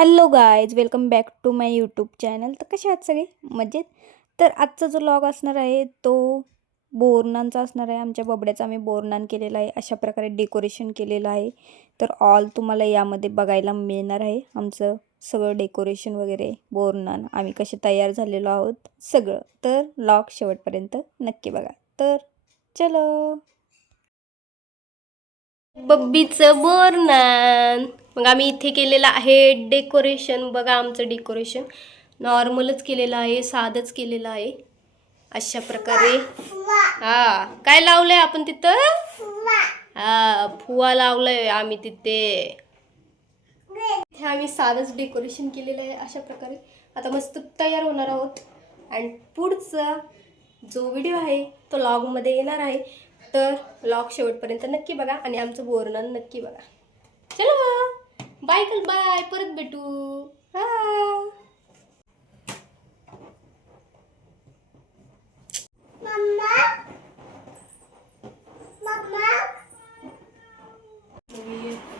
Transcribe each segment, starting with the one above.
Hello guys, welcome back to my YouTube channel. तर कसे आहात सगळे? मजेत. तर आजचा जो व्लॉग असणार आहे तो बोरनांचा असणार आहे. आमच्या बबड्याचा आम्ही बोरनान केलेला आहे, अशा प्रकारे डेकोरेशन केलेलं आहे. तर ऑल तुम्हाला यामध्ये बघायला मिळणार आहे आमचं सगळं डेकोरेशन वगैरे, बोरनान आम्ही कसे तयार झालेलो आहोत सगळं. तर व्लॉग शेवटपर्यंत नक्की बघा. तर चलो, बब्बीचं बोरनान. मग आम्ही इथे केलेलं आहे डेकोरेशन. बघा, आमचं डेकोरेशन नॉर्मलच केलेलं आहे, साधंच केलेलं आहे अशा प्रकारे. हा, काय लावलंय आपण तिथं? हा, फुवा लावलंय आम्ही तिथे. आम्ही साधंच डेकोरेशन केलेलं आहे अशा प्रकारे. आता मस्त तयार होणार आहोत आणि पुढचा जो व्हिडिओ आहे तो व्लॉगमध्ये येणार आहे. तर व्लॉग शेवटपर्यंत नक्की बघा आणि आमचं बोरनान नक्की बघा. चलो बाय, कल बाय, परत भेटू. हा,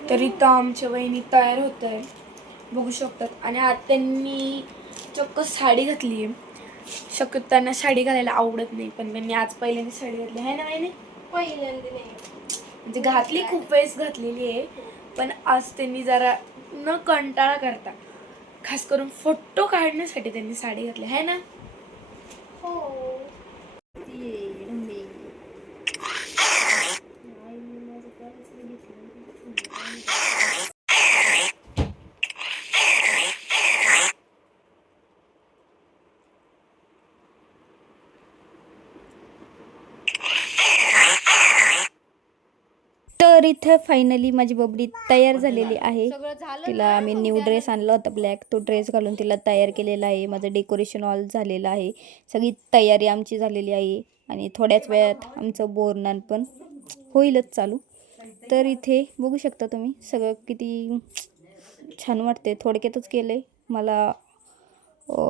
तर इथं आमच्या वहिनी तयार होत आहे, बघू शकतात. आणि आज त्यांनी चक्क साडी घातली आहे. शक्यतो त्यांना साडी घालायला आवडत नाही, पण त्यांनी आज पहिल्यांदा साडी घातली आहे ना वहिनी? पहिल्यांदा नाही म्हणजे घातली, खूप वेळेस घातलेली आहे, पण आज त्यांनी जरा न कंटाळा करता खास करून फोटो काढण्यासाठी त्यांनी साडी घातली आहे ना. हो. तर इथं फायनली माझी बबडी तयार झालेली आहे. तिला आम्ही न्यू ड्रेस आणला होता ब्लॅक, तो ड्रेस घालून तिला तयार केलेला आहे. माझं डेकोरेशन ऑल झालेलं आहे, सगळी तयारी आमची झालेली आहे आणि थोड्याच वेळात आमचं बोरनान पण होईलच चालू. तर इथे बघू शकता तुम्ही सगळं किती छान वाटते. थोडक्यातच केलं आहे. मला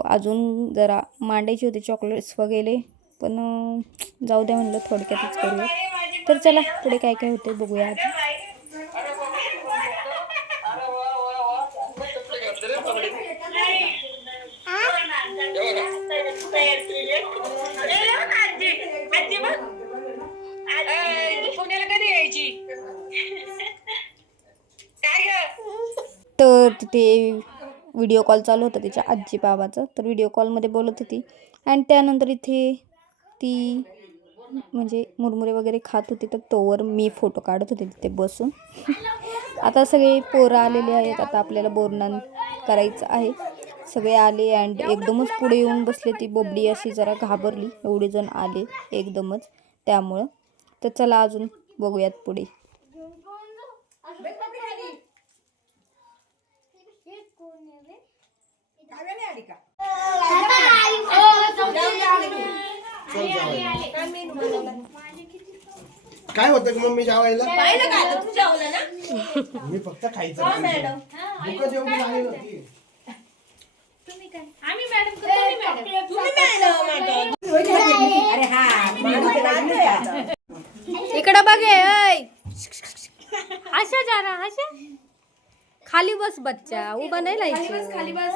अजून जरा मांडायचे होते चॉकलेट्स वगैरे, पण जाऊ द्या म्हणलं, थोडक्यातच करूया. तर चला पुढे काय काय होते बघूया आता. तर तिथे व्हिडिओ कॉल चालू होता तिच्या आजी बाबाचा, तर व्हिडिओ कॉलमध्ये बोलत होती. आणि त्यानंतर इथे ती म्हणजे मुरमुरे वगैरे खात होती, तर तोवर मी फोटो काढत होते तिथे बसून. आता सगळे पोरं आलेले आहेत, आता आपल्याला बोरनान करायचं आहे. सगळे आले आणि एकदमच पुढे येऊन बसले. ती बोबडी अशी जरा घाबरली, एवढे जण आले एकदमच, त्यामुळं. तर चला अजून बघूयात पुढे. काय होतं मम्मी जेवायला? मी फक्त खायचं. भूक जेवढी लागली होती. इकडं बघे, आशा जा रहा, आशा खाली बस, बच्चा उभा नाही राहायचं. खाली बस.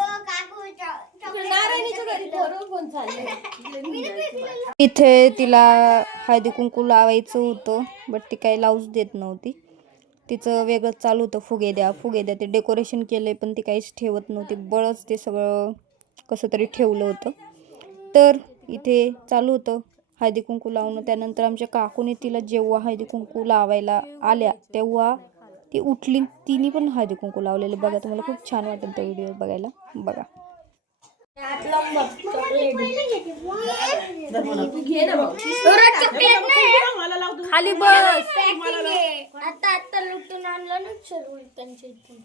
इथे तिला हळदी कुंकू लावायचं होतं, बट ती काही लावूच देत नव्हती. तिचं वेगळंच चालू होतं, फुगे द्या फुगे द्या. ते डेकोरेशन केलंय पण ती काहीच ठेवत नव्हती, बळच ते सगळं कसं तरी ठेवलं होतं. तर इथे चालू होतं हळदी कुंकू लावणं. त्यानंतर आमच्या काकूने तिला जेव्हा हळदी कुंकू लावायला आल्या तेव्हा ती उठली, तिने पण हळदी कुंकू लावलेलं. बघा, तुम्हाला खूप छान वाटेल तो व्हिडिओ बघायला. बघा. खाली बस. आता लुटून आणलं ना सर्व त्यांच्या इथून.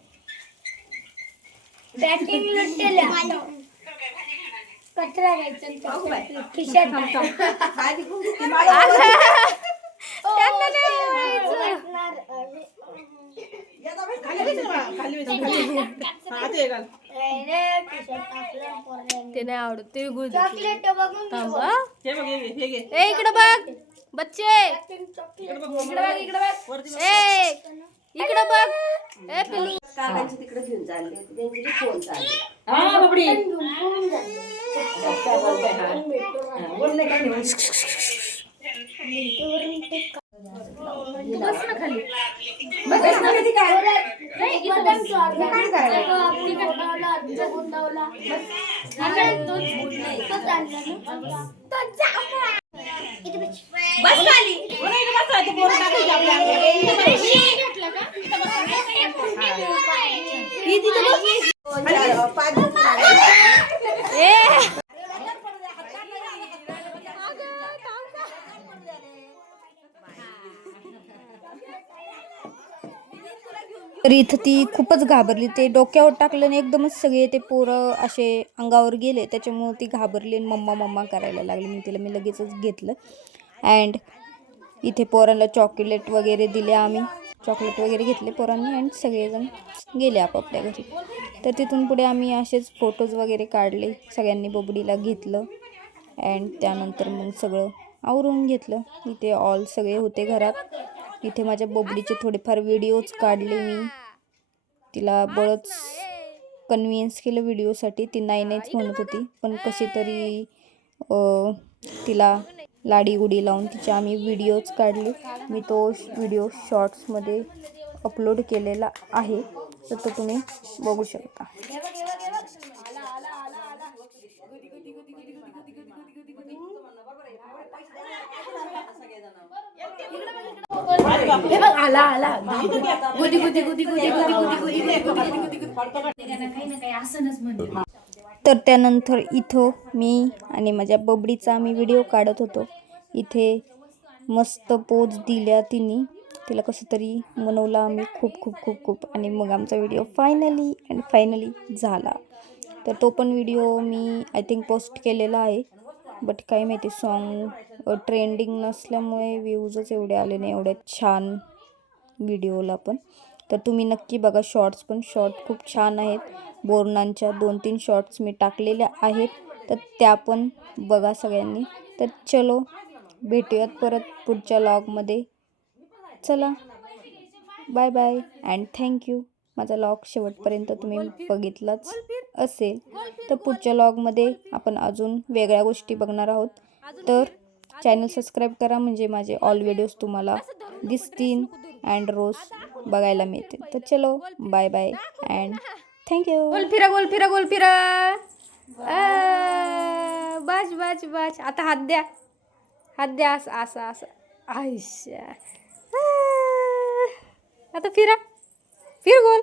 पॅकिंग लुटलेल्या कचरा घ्यायचा खिशात. ते नाही आवडत, ते चॉकलेट बघून थांबा. ए इकडे बघ बच्चे, इकडे बघ, इकडे बघ, ए इकडे बघ, ए पिल्लू. काकांची तिकडे घेऊन चालले होते त्यांची फोन चालले हा बापडी बस खाली तर इथं ती खूपच घाबरली. ते डोक्यावर टाकलं आणि एकदमच सगळे ते पोरं असे अंगावर गेले, त्याच्यामुळे ती घाबरली आणि मम्मा मम्मा करायला लागली. मी लगेचच घेतलं. अँड इथे पोरांना चॉकलेट वगैरे दिले. आम्ही चॉकलेट वगैरे घेतले पोरांनी आणि सगळेजण गेले आपापल्या घरी. तर तिथून पुढे आम्ही असेच फोटोज वगैरे काढले. सगळ्यांनी बबडीला घेतलं अँड त्यानंतर मग सगळं आवरून घेतलं. इथे ऑल सगळे होते घरात. इथे माझ्या बबडीचे थोडेफार व्हिडिओज काढले मी. तिला बरंच कन्व्हिन्स केलं व्हिडिओसाठी. ती नाहीच म्हणत होती, पण कशी तरी तिला लाडी उडी लावून तिचे आम्ही व्हिडिओज काढले. मी तो व्हिडिओ शॉर्ट्समध्ये अपलोड केलेला आहे, तर तो तुम्ही बघू शकता. आला आला गुदी गुदी गुदी गुदी गुदी गुदी गुदी गुदी. तर त्यानंतर इथं मी आणि माझ्या बबडीचा आम्ही व्हिडिओ काढत होतो. इथे मस्त पोज दिल्या तिला कसं तरी मनवलं आम्ही खूप खूप खूप खूप. आणि मग आमचा व्हिडिओ फायनली झाला. तर तो पण video me I think post केलेला आहे. बट काय माहिती सॉन्ग ट्रेंडिंग नसल्यामुळे व्ह्यूजच एवढे आले नाही एवढ्या छान व्हिडिओला पण. तर तुम्ही नक्की बघा. शॉर्ट खूप छान आहेत. बोरनांच्या 2-3 शॉर्ट्स मी टाकलेल्या आहेत, तर त्या पण बघा सगळ्यांनी. तर चलो भेटूयात परत पुढच्या व्लॉगमध्ये. चला बाय बाय अँड थँक्यू. माझा व्लॉग शेवटपर्यंत तुम्ही बघितलाच असेल. तर पुढच्या व्लॉगमध्ये आपण अजून वेगळ्या गोष्टी बघणार आहोत. तर चॅनल सबस्क्राईब करा, म्हणजे माझे ऑल व्हिडिओज तुम्हाला दिसतील अँड रोज बघायला मिळतील. तर चलो बाय बाय अँड थँक्यू. गोल फिरा बाज. आता हात द्या असं आयुष्य. आता फिर गोल.